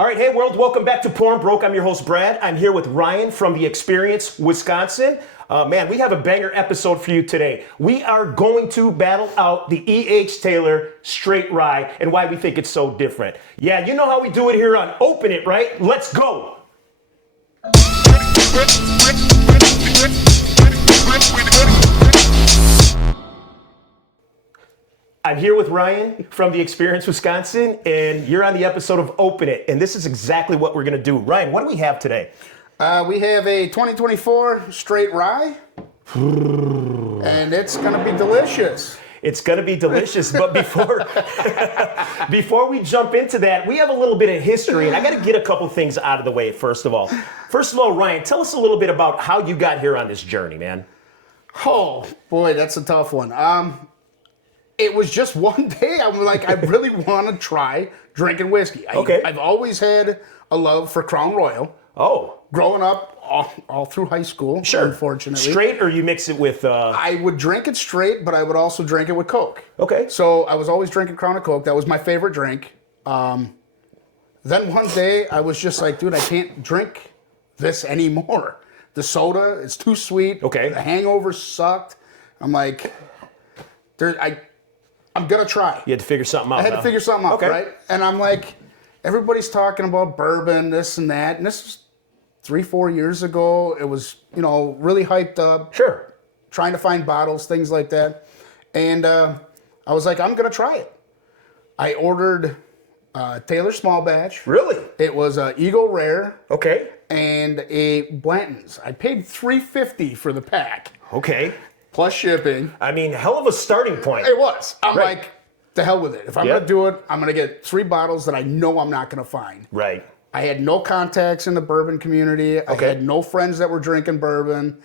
All right, hey world, welcome back to Porn Broke. I'm your host, Brad. I'm here with Ryan from The Experience, Wisconsin. Man, we have a banger episode for you today. We are going to battle out the E.H Taylor Straight Rye and why we think it's so different. Yeah, you know how we do it here on Open It, right? Let's go. I'm here with Ryan from The Experience, Wisconsin, and you're on the episode of Open It, and this is exactly what we're going to do. Ryan, what do we have today? We have a 2024 Straight Rye, and it's going to be delicious. It's going to be delicious, but before we jump into that, we have a little bit of history, and I got to get a couple things out of the way, first of all. First of all, Ryan, tell us a little bit about how you got here on this journey, man. Oh, boy, that's a tough one. It was just one day. I'm like, I really want to try drinking whiskey. I've always had a love for Crown Royal. Oh. Growing up, all through high school, sure. Unfortunately. Straight, or you mix it with... I would drink it straight, but I would also drink it with Coke. Okay. So I was always drinking Crown and Coke. That was my favorite drink. Then one day, I was just like, dude, I can't drink this anymore. The soda is too sweet. Okay. The hangover sucked. I'm like, I'm going to try. You had to figure something out. I had to figure something out, okay. Right? And I'm like, everybody's talking about bourbon, this and that. And this was 3-4 years ago. It was, really hyped up. Sure. Trying to find bottles, things like that. And I was like, I'm going to try it. I ordered Taylor Small Batch. Really? It was Eagle Rare. Okay. And a Blanton's. I paid $3.50 for the pack. Okay. Plus shipping. I mean, hell of a starting point. It was. I'm right. like, the hell with it. If I'm going to do it, I'm going to get 3 bottles that I know I'm not going to find. Right. I had no contacts in the bourbon community. Okay. I had no friends that were drinking bourbon.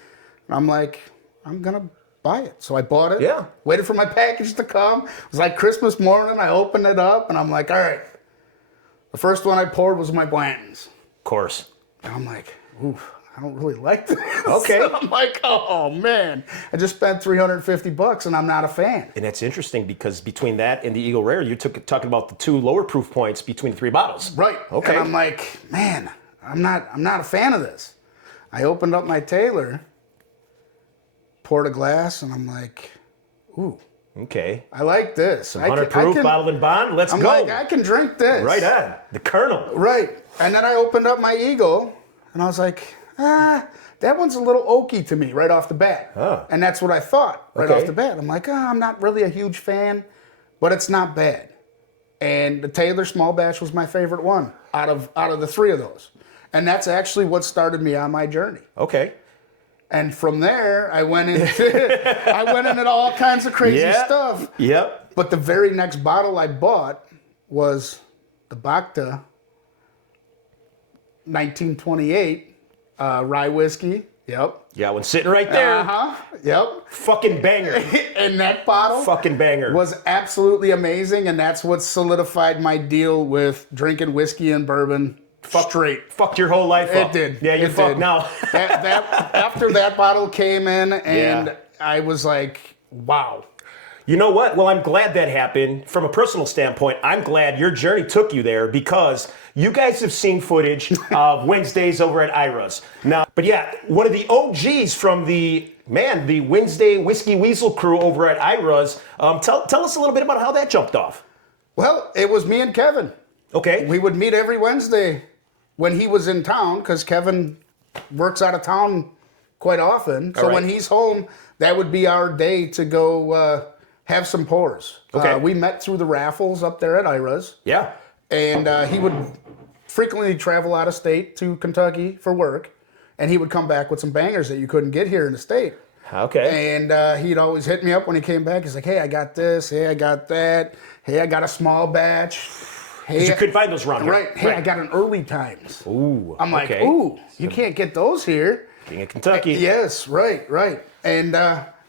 I'm like, I'm going to buy it. So I bought it. Yeah. Waited for my package to come. It was like Christmas morning. I opened it up, and I'm like, all right. The first one I poured was my Blanton's. Of course. And I'm like, oof. I don't really like this. Okay. I'm like, oh man, I just spent $350 and I'm not a fan. And that's interesting because between that and the Eagle Rare, you're talking about the 2 lower proof points between the 3 bottles. Right. Okay. And I'm like, man, I'm not a fan of this. I opened up my Taylor, poured a glass, and I'm like, ooh. Okay. I like this. 100 proof, bottled and bond. Let's go. I'm like, I can drink this. Right on. The Colonel. Right. And then I opened up my Eagle, and I was like, that one's a little oaky to me right off the bat. Oh. And that's what I thought right Okay. off the bat. I'm like, I'm not really a huge fan, but it's not bad. And the Taylor Small Batch was my favorite one out of the 3 of those. And that's actually what started me on my journey. Okay. And from there, I went into all kinds of crazy stuff. Yep. But the very next bottle I bought was the Bacta 1928 rye whiskey. Yep. Yeah, one sitting right there. Yep. Fucking banger. And that bottle Fucking banger. was absolutely amazing, and that's what solidified my deal with drinking whiskey and bourbon straight. Fucked your whole life up. It did. Yeah, you're It fucked did. now. After that bottle came in, and Yeah. I was like, wow. You know what? Well, I'm glad that happened. From a personal standpoint, I'm glad your journey took you there because you guys have seen footage of Wednesdays over at Ayra's. Now, but yeah, one of the OGs from the Wednesday Whiskey Weasel crew over at Ayra's. Tell us a little bit about how that jumped off. Well, it was me and Kevin. Okay. We would meet every Wednesday when he was in town because Kevin works out of town quite often. So All right. when he's home, that would be our day to go have some pours. Okay. We met through the raffles up there at Ayra's. Yeah. And he would frequently travel out of state to Kentucky for work. And he would come back with some bangers that you couldn't get here in the state. Okay. And he'd always hit me up when he came back. He's like, hey, I got this. Hey, I got that. Hey, I got a small batch. Hey, You couldn't find those around here. right. Hey, I got an early times. Ooh. I'm like, okay. ooh, you can't get those here. King of Kentucky. Yes, right. And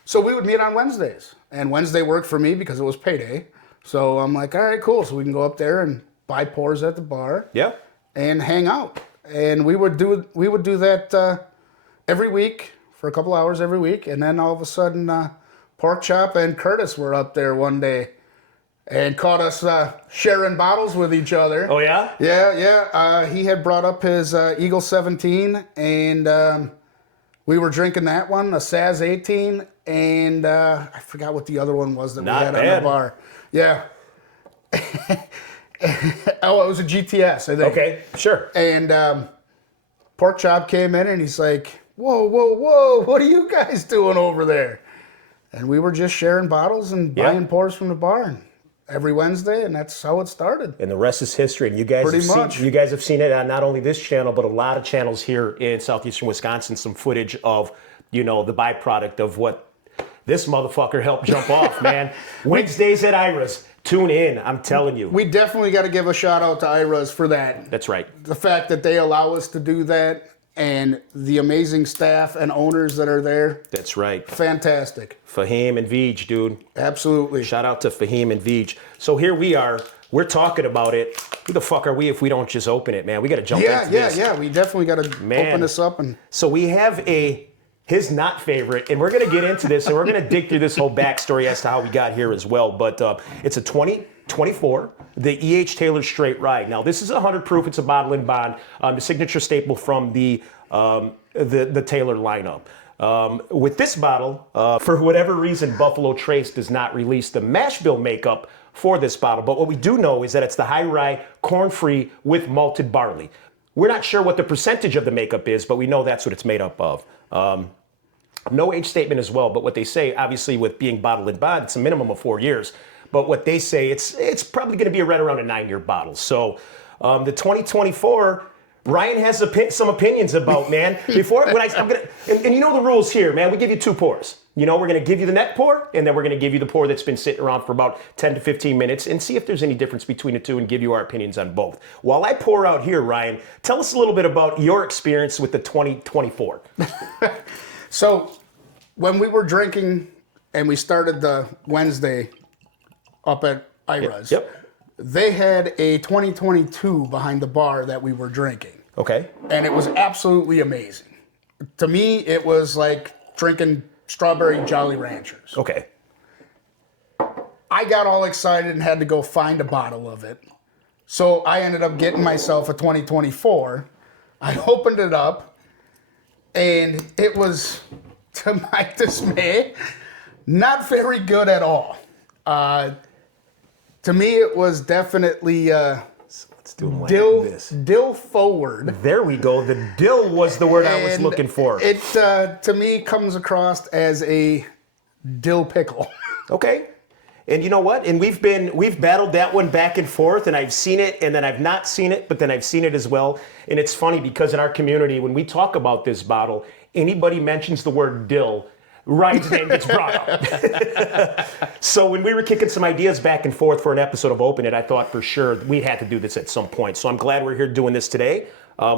so we would meet on Wednesdays. And Wednesday worked for me because it was payday. So I'm like, all right, cool. So we can go up there and buy pours at the bar. Yeah. And hang out. And we would do that every week for a couple hours every week. And then all of a sudden, Pork Chop and Curtis were up there one day. and caught us sharing bottles with each other. Oh, yeah? Yeah. He had brought up his Eagle 17, and we were drinking that one, a Saz 18, and I forgot what the other one was that we had on the bar. Yeah. Oh, it was a GTS, I think. Okay, sure. And Pork Chop came in, and he's like, whoa, what are you guys doing over there? And we were just sharing bottles and buying pours from the bar every Wednesday, and that's how it started. And the rest is history. And you guys have seen it on not only this channel, but a lot of channels here in southeastern Wisconsin, some footage of, the byproduct of what this motherfucker helped jump off, man. Wednesdays at Ayra's. Tune in, I'm telling you. We definitely got to give a shout out to Ayra's for that. That's right. The fact that they allow us to do that, and the amazing staff and owners that are there. That's right. Fantastic. Fahim and Veej, dude. Absolutely. Shout out to Fahim and Veej. So here we are. We're talking about it. Who the fuck are we if we don't just open it, man? We got to jump into this. Yeah. We definitely got to open this up. So we have his not favorite, and we're going to get into this, and we're going to dig through this whole backstory as to how we got here as well. But it's a 2024, the E.H Taylor Straight Rye. Now, this is 100 proof. It's a bottle and bond, the signature staple from the Taylor lineup. With this bottle, for whatever reason, Buffalo Trace does not release the mash bill makeup for this bottle. But what we do know is that it's the high rye, corn-free with malted barley. We're not sure what the percentage of the makeup is, but we know that's what it's made up of. No age statement as well, but what they say, obviously with being bottled and bond, it's a minimum of 4 years. But what they say, it's probably going to be right around a 9-year bottle. So the 2024, Ryan has some opinions about, man. And you know the rules here, man. We give you 2 pours. We're going to give you the neck pour, and then we're going to give you the pour that's been sitting around for about 10 to 15 minutes and see if there's any difference between the two and give you our opinions on both. While I pour out here, Ryan, tell us a little bit about your experience with the 2024. So when we were drinking and we started the Wednesday up at Ayra's, they had a 2022 behind the bar that we were drinking. Okay. And it was absolutely amazing. To me, it was like drinking strawberry Jolly Ranchers. Okay. I got all excited and had to go find a bottle of it. So I ended up getting myself a 2024. I opened it up, and it was, to my dismay, not very good at all. To me, it was definitely let's do them like this. Dill forward. There we go. The dill was the word I was looking for. It, to me, comes across as a dill pickle. Okay. And you know what? And we've battled that one back and forth, and I've seen it, and then I've not seen it, but then I've seen it as well. And it's funny because in our community, when we talk about this bottle, anybody mentions the word dill, Ryan's name gets brought up. So when we were kicking some ideas back and forth for an episode of Open It, I thought for sure we had to do this at some point. So I'm glad we're here doing this today.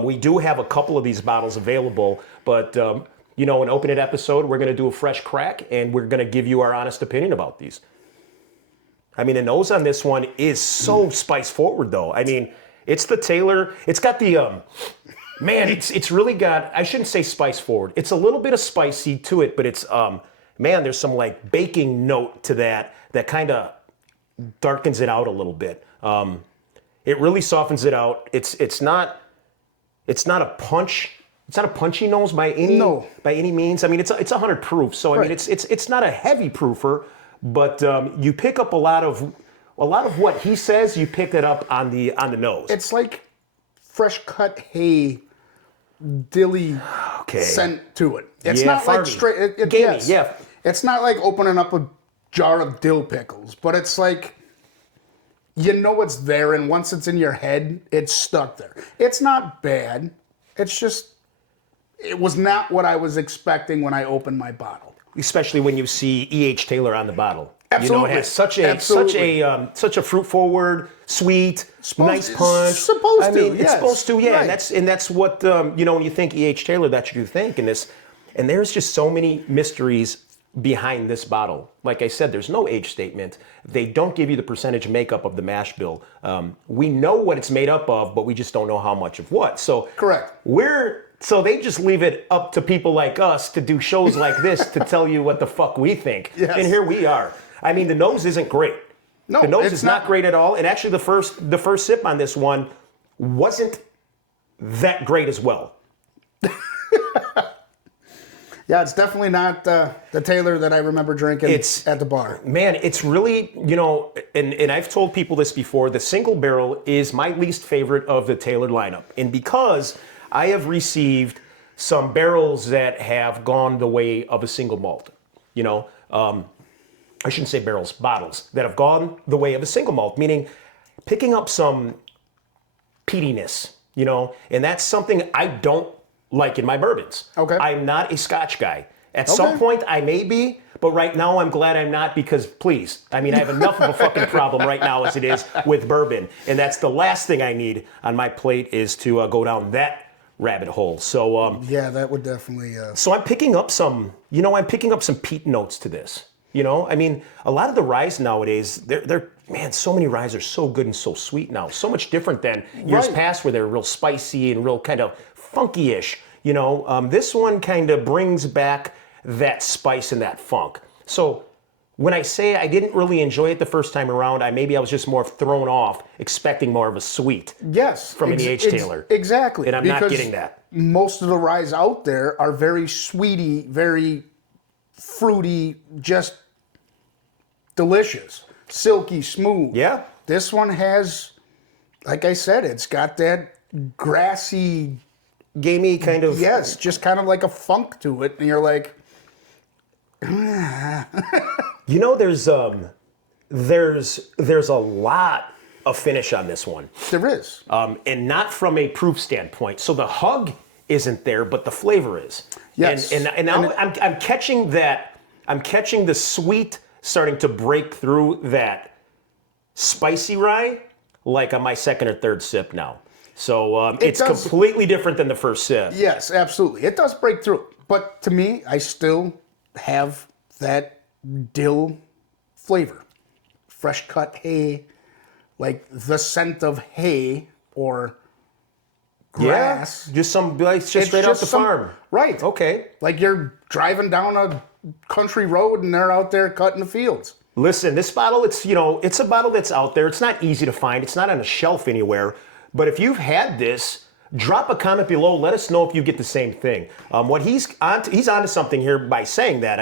We do have a couple of these bottles available, but an Open It episode, we're going to do a fresh crack, and we're going to give you our honest opinion about these. I mean, the nose on this one is so spice forward, though. I mean, it's the Taylor. It's got the, it's really got, I shouldn't say spice forward. It's a little bit of spicy to it, but it's, there's some like baking note to that kind of darkens it out a little bit. It really softens it out. It's not a punch. It's not a punchy nose by any means. I mean, it's 100 proof, so I mean, it's not a heavy proofer. But you pick up a lot of what he says. You pick it up on the nose. It's like fresh cut hay, dilly scent to it. It's not like straight. Gamey, It's not like opening up a jar of dill pickles, but it's like it's there, and once it's in your head, it's stuck there. It's not bad. It's just it was not what I was expecting when I opened my bottle. Especially when you see E.H. Taylor on the bottle. Absolutely. It has such a fruit forward, sweet, nice punch. It's supposed to. It's supposed to, yeah. Right. And that's what when you think E.H. Taylor, that's what you think. And there's just so many mysteries behind this bottle. Like I said, there's no age statement. They don't give you the percentage makeup of the mash bill. We know what it's made up of, but we just don't know how much of what. So correct. So they just leave it up to people like us to do shows like this to tell you what the fuck we think. Yes. And here we are. I mean, the nose isn't great. No, the nose it's is not great at all. And actually, the first sip on this one wasn't that great as well. Yeah, it's definitely not the Taylor that I remember drinking at the bar. Man, it's really, and I've told people this before, the single barrel is my least favorite of the Taylor lineup. And because I have received some barrels that have gone the way of a single malt, I shouldn't say barrels, bottles that have gone the way of a single malt, meaning picking up some peatiness, and that's something I don't like in my bourbons. Okay. I'm not a Scotch guy. At some point, I may be, but right now I'm glad I'm not because, please, I have enough of a fucking problem right now as it is with bourbon. And that's the last thing I need on my plate is to go down that rabbit hole. So yeah, that would definitely. So I'm picking up some, peat notes to this. A lot of the ryes nowadays, they're man, so many ryes are so good and so sweet now. So much different than years past where they're real spicy and real kind of funky-ish. This one kind of brings back that spice and that funk. So when I say I didn't really enjoy it the first time around, maybe I was just more thrown off, expecting more of a sweet. Yes, from an E.H Taylor. Exactly. And I'm not getting that. Most of the ryes out there are very sweety, very fruity, just delicious, silky, smooth. Yeah. This one has, like I said, it's got that grassy, gamey kind of. Yes, just kind of like a funk to it, and you're like, there's a lot of finish on this one. There is, and not from a proof standpoint. So the hug isn't there, but the flavor is. Yes, and now I'm catching that. I'm catching the sweet starting to break through that spicy rye, like on my second or third sip now. So it's completely different than the first sip. Yes, absolutely. It does break through. But to me, I still have that dill flavor. Fresh cut hay, like the scent of hay or grass. Yeah, just straight off the farm. Right. Okay. Like you're driving down a country road and they're out there cutting the fields. Listen, this bottle, it's a bottle that's out there. It's not easy to find. It's not on a shelf anywhere. But if you've had this, drop a comment below. Let us know if you get the same thing. What he's onto something here by saying that.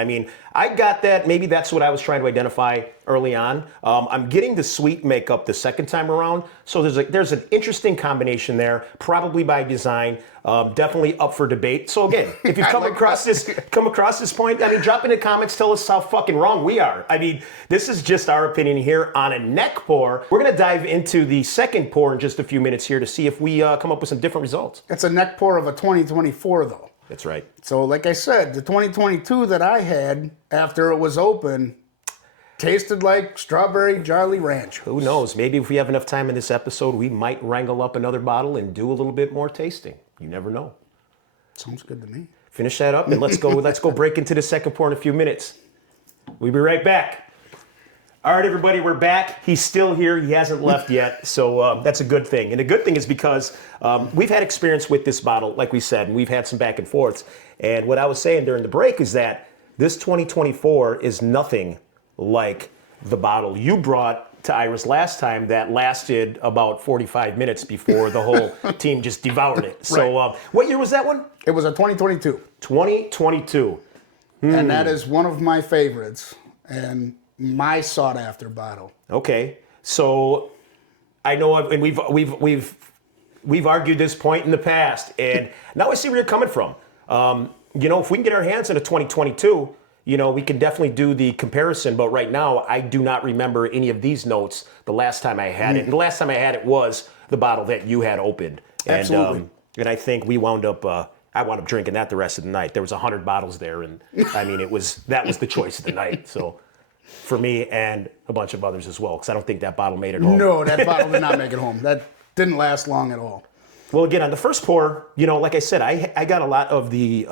I got that. Maybe that's what I was trying to identify early on. I'm getting the sweet makeup the second time around. So there's an interesting combination there, probably by design. Definitely up for debate. So again, if you've come across this point, drop in the comments. Tell us how fucking wrong we are. This is just our opinion here on a neck pour. We're gonna dive into the second pour in just a few minutes here to see if we come up with some different results. It's a neck pour of a 2024 though. That's right. So like I said, the 2022 that I had after it was open tasted like strawberry Jolly Ranch. Who knows? Maybe if we have enough time in this episode, we might wrangle up another bottle and do a little bit more tasting. You never know. Sounds good to me. Finish that up and let's go break into the second pour in a few minutes. We'll be right back. All right, everybody, we're back. He's still here. He hasn't left yet, so that's a good thing. And the good thing is because we've had experience with this bottle, like we said, and we've had some back and forths. And what I was saying during the break is that this 2024 is nothing like the bottle you brought to Ayra's last time that lasted about 45 minutes before the whole team just devoured it. So what year was that one? It was a 2022. 2022. And that is one of my favorites. And my sought-after bottle. Okay, so I know, and we've argued this point in the past, and now I see where you're coming from. If we can get our hands on a 2022, we can definitely do the comparison. But right now, I do not remember any of these notes the last time I had it. And the last time I had it was the bottle that you had opened. Absolutely. And I think we wound up. I wound up drinking that the rest of the night. There was 100 bottles there, and that was the choice of the night. So. For me and a bunch of others as well, because I don't think that bottle made it home. No, that bottle did not make it home. That didn't last long at all. Well, again, on the first pour, like I said, I got a lot of the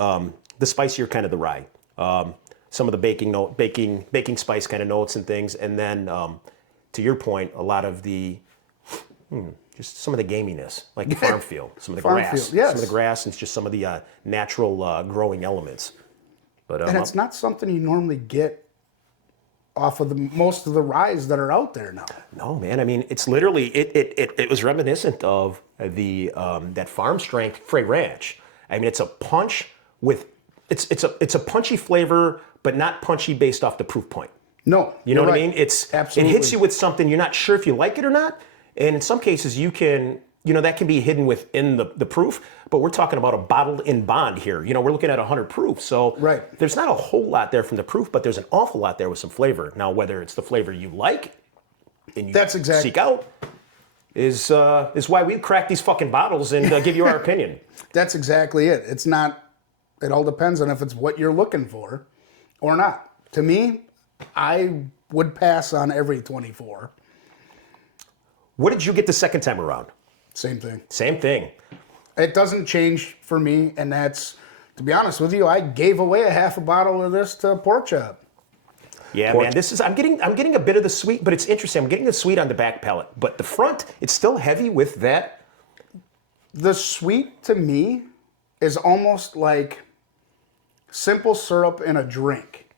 spicier kind of the rye, some of the baking spice kind of notes and things, and then to your point, a lot of the just some of the gaminess, like the farm feel, some of the grass, yes. some of the grass, and just some of the natural growing elements. But and it's not something you normally get off of most of the ryes that are out there now. No, man. I mean, it's literally it was reminiscent of the that farm strength Frey Ranch. I mean, it's a punch with it's a punchy flavor, but not punchy based off the proof point. No, You know what I right. mean? It Absolutely. hits you with something you're not sure if you like it or not, and in some cases you can. That can be hidden within the proof, but we're talking about a bottled in bond here. We're looking at 100 proof, so Right. there's not a whole lot there from the proof, but there's an awful lot there with some flavor. Now, whether it's the flavor you like and you That's exactly- seek out is why we crack these fucking bottles and give you our opinion. That's exactly it. It's not. It all depends on if it's what you're looking for or not. To me, I would pass on every 24. What did you get the second time around? Same thing. Same thing. It doesn't change for me, and that's, to be honest with you, I gave away a half a bottle of this to Pork Chop. Yeah, man. I'm getting a bit of the sweet, but it's interesting. I'm getting the sweet on the back palate, but the front, it's still heavy with that. The sweet to me is almost like simple syrup in a drink.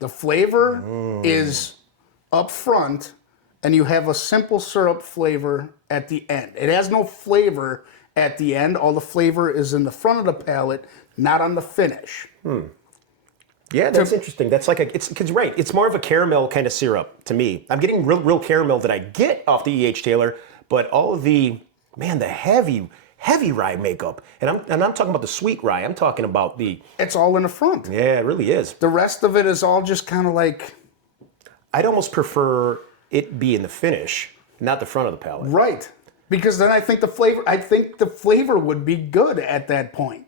The flavor is up front, and you have a simple syrup flavor at the end. It has no flavor at the end. All the flavor is in the front of the palate, not on the finish. Yeah, that's interesting. That's like because right, it's more of a caramel kind of syrup to me. I'm getting real caramel that I get off the E.H Taylor, but all of the heavy rye makeup, and I'm talking about the sweet rye. I'm talking about the. It's all in the front. Yeah, it really is. The rest of it is all just kind of like. I'd almost prefer it be in the finish, not the front of the palate. Right. Because then I think the flavor would be good at that point.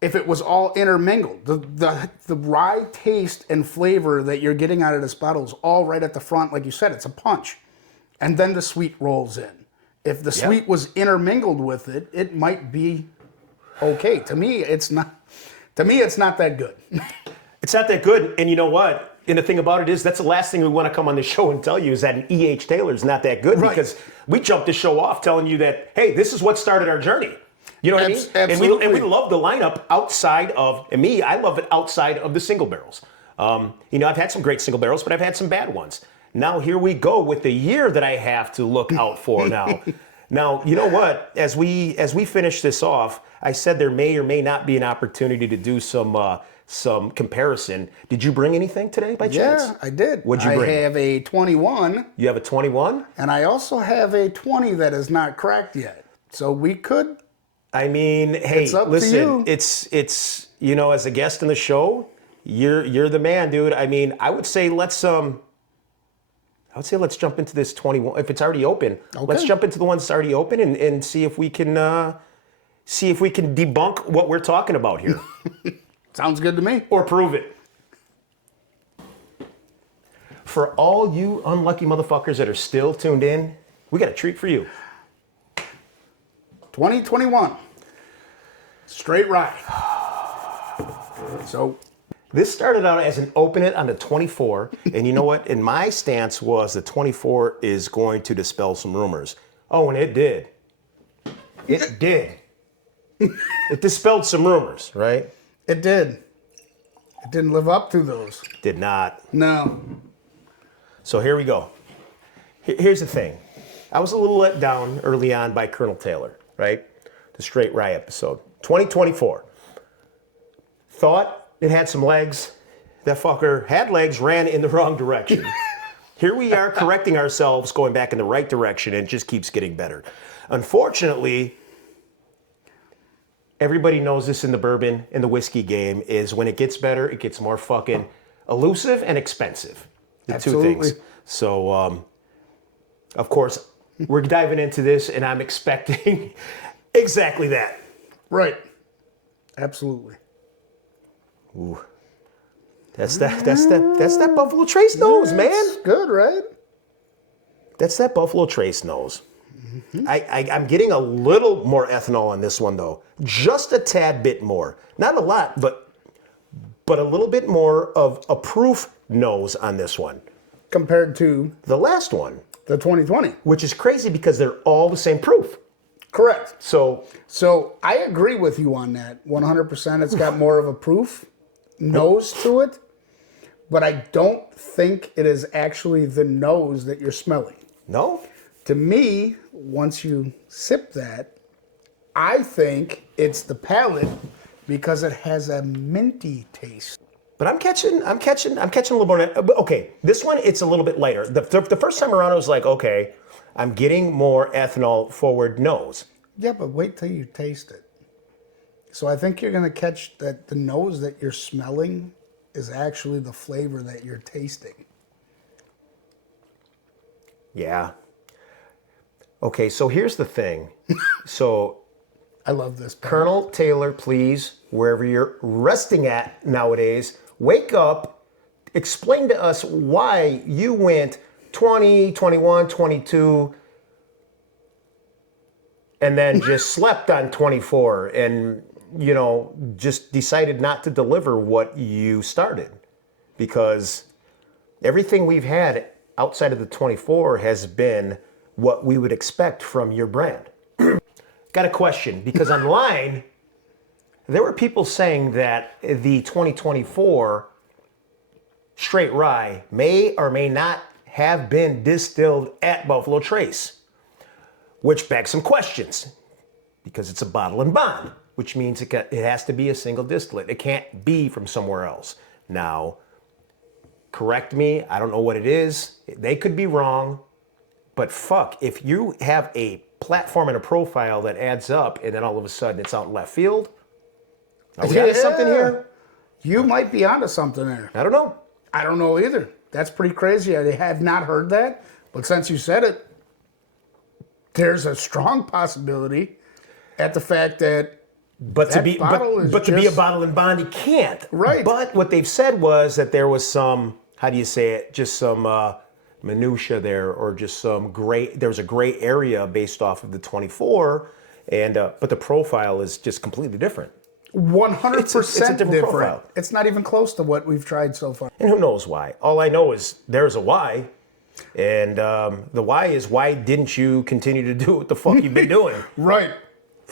If it was all intermingled. The rye taste and flavor that you're getting out of this bottle is all right at the front. Like you said, it's a punch. And then the sweet rolls in. If the sweet was intermingled with it, it might be okay. To me, it's not that good. It's not that good, and you know what? And the thing about it is, that's the last thing we want to come on the show and tell you is that an E.H. Taylor is not that good because we jumped the show off telling you that, hey, this is what started our journey. You know what I mean? Absolutely. And we love the lineup outside of, and me, I love it outside of the single barrels. I've had some great single barrels, but I've had some bad ones. Now here we go with the year that I have to look out for now. Now, you know what? As we finish this off, I said there may or may not be an opportunity to do some comparison. Did you bring anything today by chance? Yeah, I did. What'd you bring? I have a 21. You have a 21? And I also have a 20 that is not cracked yet. So we could. I mean, hey, It's up to listen, you. it's as a guest in the show, you're the man, dude. I mean, I would say let's jump into this 21 if it's already open. Okay. Let's jump into the one that's already open and see if we can debunk what we're talking about here. Sounds good to me. Or prove it. For all you unlucky motherfuckers that are still tuned in, we got a treat for you. 2021. Straight Rye. So This started out as an open it on the 24, and you know what? And my stance was the 24 is going to dispel some rumors. Oh, and it did. It did. It dispelled some rumors, right? it did. It didn't live up to those. Did not. No. So here we go. Here's the thing. I was a little let down early on by Colonel Taylor, right? The Straight Rye episode. 2024. Thought it had some legs. That fucker had legs, ran in the wrong direction. Here we are correcting ourselves, going back in the right direction, and it just keeps getting better. Unfortunately, everybody knows this in the bourbon and the whiskey game is when it gets better, it gets more fucking elusive and expensive. The Absolutely. two things. So, of course, we're diving into this, and I'm expecting exactly that. Right. Absolutely. Ooh. That's that Buffalo Trace nose, man. It's good, right? That's that Buffalo Trace nose. I'm getting a little more ethanol on this one though. Just a tad bit more. Not a lot, but a little bit more of a proof nose on this one. Compared to The last one, the 2020. which is crazy because they're all the same proof. Correct. So So I agree with you on that 100%. It's got more of a proof nose to it. but I don't think it is actually the nose that you're smelling. No? To me, once you sip that, I think it's the palate because it has a minty taste. But I'm catching a little more. Okay, this one, it's a little bit lighter. The first time around, I was like, okay, I'm getting more ethanol forward nose. Yeah, but wait till you taste it. So I think you're going to catch that the nose that you're smelling is actually the flavor that you're tasting. Yeah. Okay, so here's the thing. So I love this. Colonel Taylor, please, wherever you're resting at nowadays, wake up, explain to us why you went 20, 21, 22, and then just slept on 24 and, you know, just decided not to deliver what you started. Because everything we've had outside of the 24 has been what we would expect from your brand. Got a question, because online, there were people saying that the 2024 Straight Rye may or may not have been distilled at Buffalo Trace, which begs some questions, because it's a bottle and bond, which means it has to be a single distillate. It can't be from somewhere else. Now, correct me, I don't know what it is. They could be wrong, but fuck, if you have a platform and a profile that adds up and then all of a sudden it's out in left field, are we onto something here? You might be onto something there. I don't know. I don't know either. That's pretty crazy. I have not heard that, but since you said it, there's a strong possibility at the fact that to be a bottle and bond, you can't. Right. But what they've said was that there was some, how do you say it, just some minutia there, or just some there was a gray area based off of the 24, and but the profile is just completely different. 100% it's a different profile. It's not even close to what we've tried so far. And who knows why? All I know is there's a why, and the why is, why didn't you continue to do what the fuck you've been doing? Right.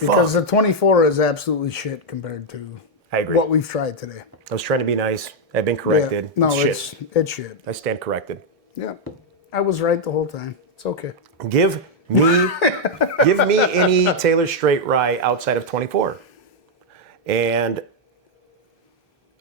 Because the 24 is absolutely shit compared to I agree. what we've tried today. I was trying to be nice. I've been corrected. Yeah. No, it's it's shit. I stand corrected. Yeah. I was right the whole time. It's okay. Give me any Taylor Straight Rye outside of 24. And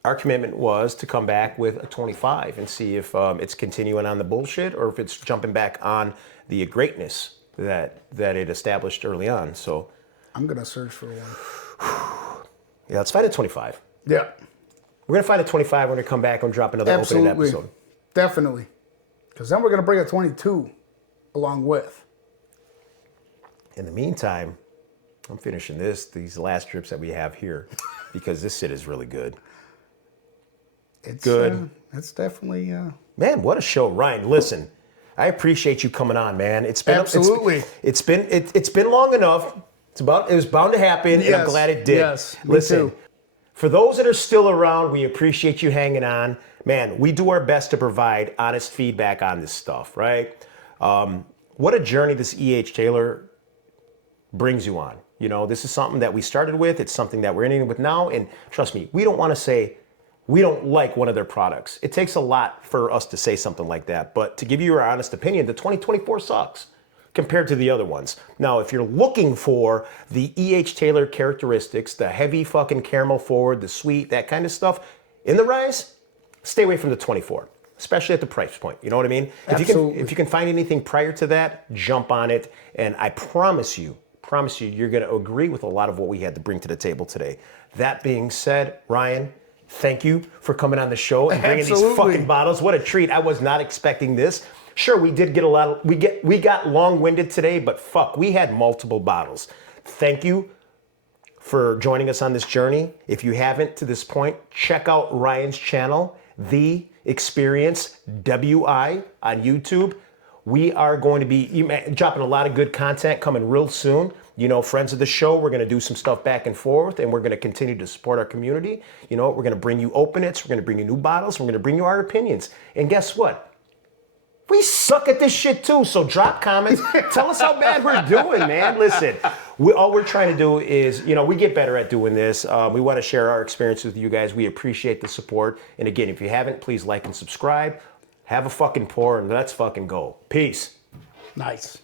our commitment was to come back with a 25 and see if it's continuing on the bullshit or if it's jumping back on the greatness that it established early on. So I'm going to search for one. Yeah, let's find a 25. Yeah. We're going to find a 25. We're going to come back and drop another opening episode. Definitely. Because then we're going to bring a 22 along with. In the meantime, I'm finishing these last drips that we have here, because this shit is really good. It's good. It's definitely. Man, what a show, Ryan. Listen, I appreciate you coming on, man. It's been absolutely. It's been long enough. It was bound to happen, and I'm glad it did. Yes. Listen, for those that are still around, we appreciate you hanging on. Man, we do our best to provide honest feedback on this stuff, right? What a journey this E.H. Taylor brings you on. You know, this is something that we started with. It's something that we're in with now. And trust me, we don't want to say we don't like one of their products. It takes a lot for us to say something like that. But to give you your honest opinion, the 2024 sucks compared to the other ones. Now, if you're looking for the E.H. Taylor characteristics, the heavy fucking caramel forward, the sweet, that kind of stuff in the Ryes, stay away from the 24, especially at the price point. You know what I mean? Absolutely. If you can find anything prior to that, jump on it. And I promise you, you're going to agree with a lot of what we had to bring to the table today. That being said, Ryan, thank you for coming on the show and bringing these fucking bottles. What a treat. I was not expecting this. Sure, we did get a lot of, we got long-winded today, but fuck, we had multiple bottles. Thank you for joining us on this journey. If you haven't to this point, check out Ryan's channel, The Experience WI on YouTube. We are going to be dropping a lot of good content coming real soon. You know, friends of the show, we're going to do some stuff back and forth, and we're going to continue to support our community. You know, we're going to bring you open-its, we're going to bring you new bottles, we're going to bring you our opinions. And guess what? We suck at this shit too, so drop comments. Tell us how bad we're doing, man. Listen, all we're trying to do is, we get better at doing this. We want to share our experience with you guys. We appreciate the support. And again, if you haven't, please like and subscribe. Have a fucking pour, and let's fucking go. Peace. Nice.